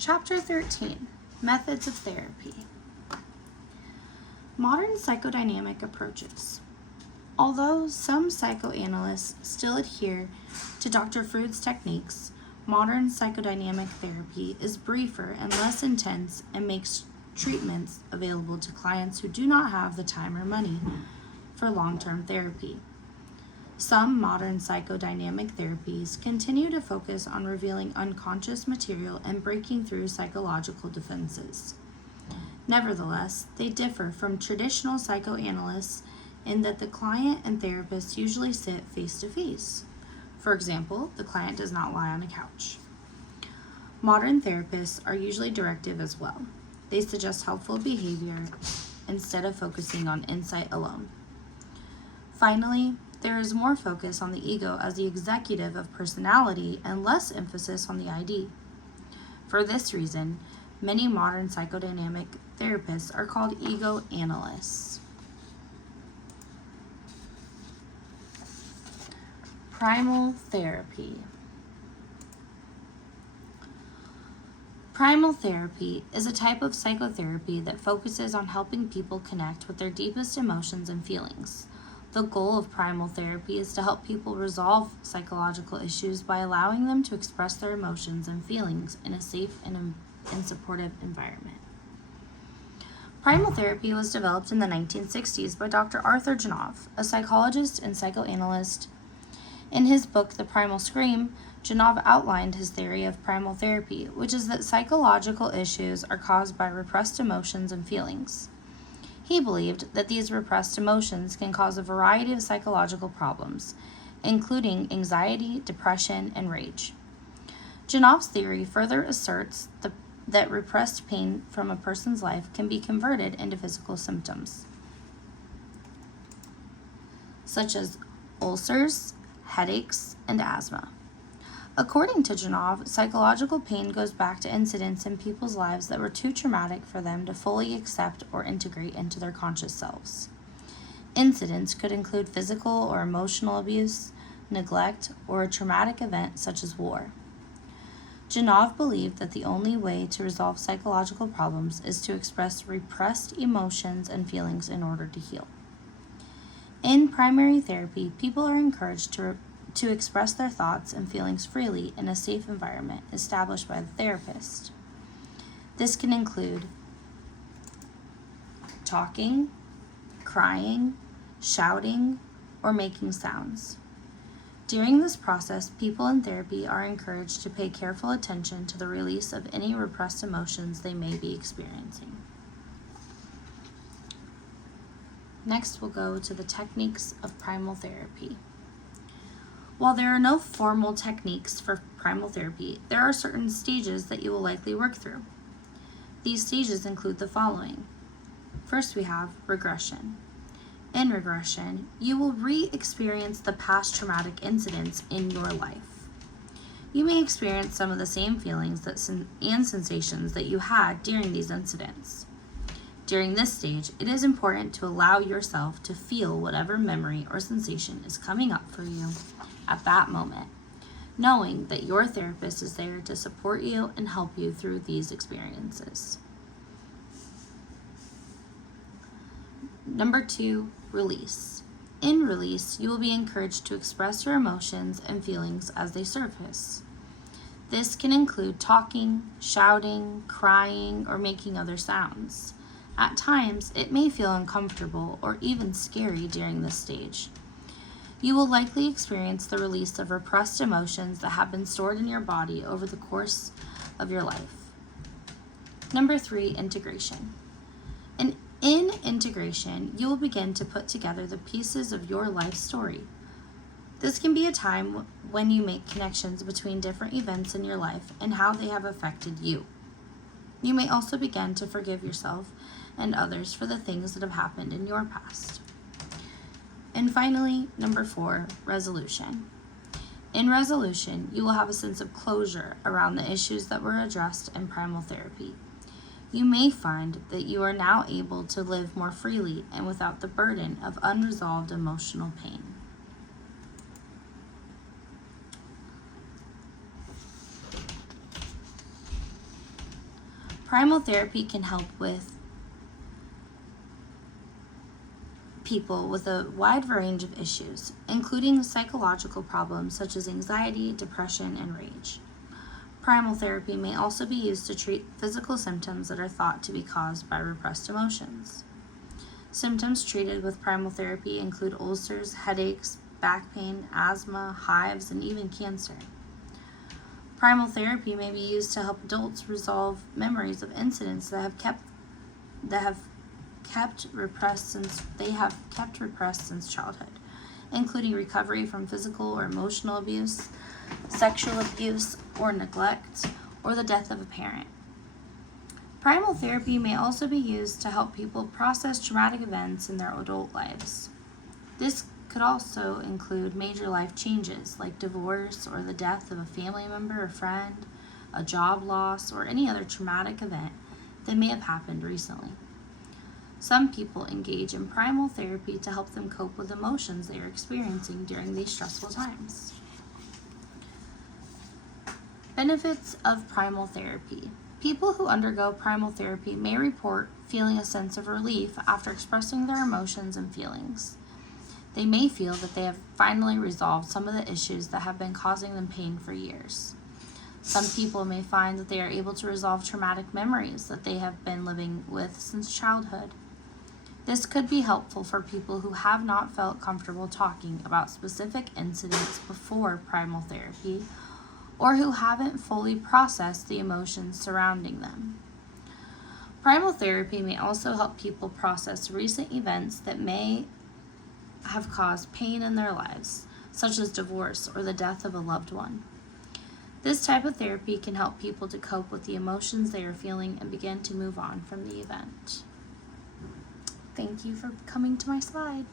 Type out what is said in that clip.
Chapter 13, Methods of Therapy. Modern psychodynamic approaches. Although some psychoanalysts still adhere to Dr. Freud's techniques, modern psychodynamic therapy is briefer and less intense and makes treatments available to clients who do not have the time or money for long-term therapy. Some modern psychodynamic therapies continue to focus on revealing unconscious material and breaking through psychological defenses. Nevertheless, they differ from traditional psychoanalysts in that the client and therapist usually sit face to face. For example, the client does not lie on a couch. Modern therapists are usually directive as well. They suggest helpful behavior instead of focusing on insight alone. Finally, there is more focus on the ego as the executive of personality and less emphasis on the ID. For this reason, many modern psychodynamic therapists are called ego analysts. Primal therapy. Primal therapy is a type of psychotherapy that focuses on helping people connect with their deepest emotions and feelings. The goal of primal therapy is to help people resolve psychological issues by allowing them to express their emotions and feelings in a safe and supportive environment. Primal therapy was developed in the 1960s by Dr. Arthur Janov, a psychologist and psychoanalyst. In his book, The Primal Scream, Janov outlined his theory of primal therapy, which is that psychological issues are caused by repressed emotions and feelings. He believed that these repressed emotions can cause a variety of psychological problems, including anxiety, depression, and rage. Janov's theory further asserts that repressed pain from a person's life can be converted into physical symptoms, such as ulcers, headaches, and asthma. According to Janov, psychological pain goes back to incidents in people's lives that were too traumatic for them to fully accept or integrate into their conscious selves. Incidents could include physical or emotional abuse, neglect, or a traumatic event such as war. Janov believed that the only way to resolve psychological problems is to express repressed emotions and feelings in order to heal. In primary therapy, people are encouraged to express their thoughts and feelings freely in a safe environment established by the therapist. This can include talking, crying, shouting, or making sounds. During this process, people in therapy are encouraged to pay careful attention to the release of any repressed emotions they may be experiencing. Next, we'll go to the techniques of primal therapy. While there are no formal techniques for primal therapy, there are certain stages that you will likely work through. These stages include the following. First, we have regression. In regression, you will re-experience the past traumatic incidents in your life. You may experience some of the same feelings and sensations that you had during these incidents. During this stage, it is important to allow yourself to feel whatever memory or sensation is coming up for you at that moment, knowing that your therapist is there to support you and help you through these experiences. Number 2, release. In release, you will be encouraged to express your emotions and feelings as they surface. This can include talking, shouting, crying, or making other sounds. At times, it may feel uncomfortable or even scary during this stage. You will likely experience the release of repressed emotions that have been stored in your body over the course of your life. Number 3, integration. In integration, you will begin to put together the pieces of your life story. This can be a time when you make connections between different events in your life and how they have affected you. You may also begin to forgive yourself and others for the things that have happened in your past. And finally, number 4, resolution. In resolution, you will have a sense of closure around the issues that were addressed in primal therapy. You may find that you are now able to live more freely and without the burden of unresolved emotional pain. Primal therapy can help with people with a wide range of issues, including psychological problems such as anxiety, depression, and rage. Primal therapy may also be used to treat physical symptoms that are thought to be caused by repressed emotions. Symptoms treated with primal therapy include ulcers, headaches, back pain, asthma, hives, and even cancer. Primal therapy may be used to help adults resolve memories of incidents that have kept repressed since childhood, including recovery from physical or emotional abuse, sexual abuse or neglect, or the death of a parent. Primal therapy may also be used to help people process traumatic events in their adult lives. This could also include major life changes like divorce or the death of a family member or friend, a job loss, or any other traumatic event that may have happened recently. Some people engage in primal therapy to help them cope with emotions they are experiencing during these stressful times. Benefits of primal therapy. People who undergo primal therapy may report feeling a sense of relief after expressing their emotions and feelings. They may feel that they have finally resolved some of the issues that have been causing them pain for years. Some people may find that they are able to resolve traumatic memories that they have been living with since childhood. This could be helpful for people who have not felt comfortable talking about specific incidents before primal therapy, or who haven't fully processed the emotions surrounding them. Primal therapy may also help people process recent events that may have caused pain in their lives, such as divorce or the death of a loved one. This type of therapy can help people to cope with the emotions they are feeling and begin to move on from the event. Thank you for coming to my slide.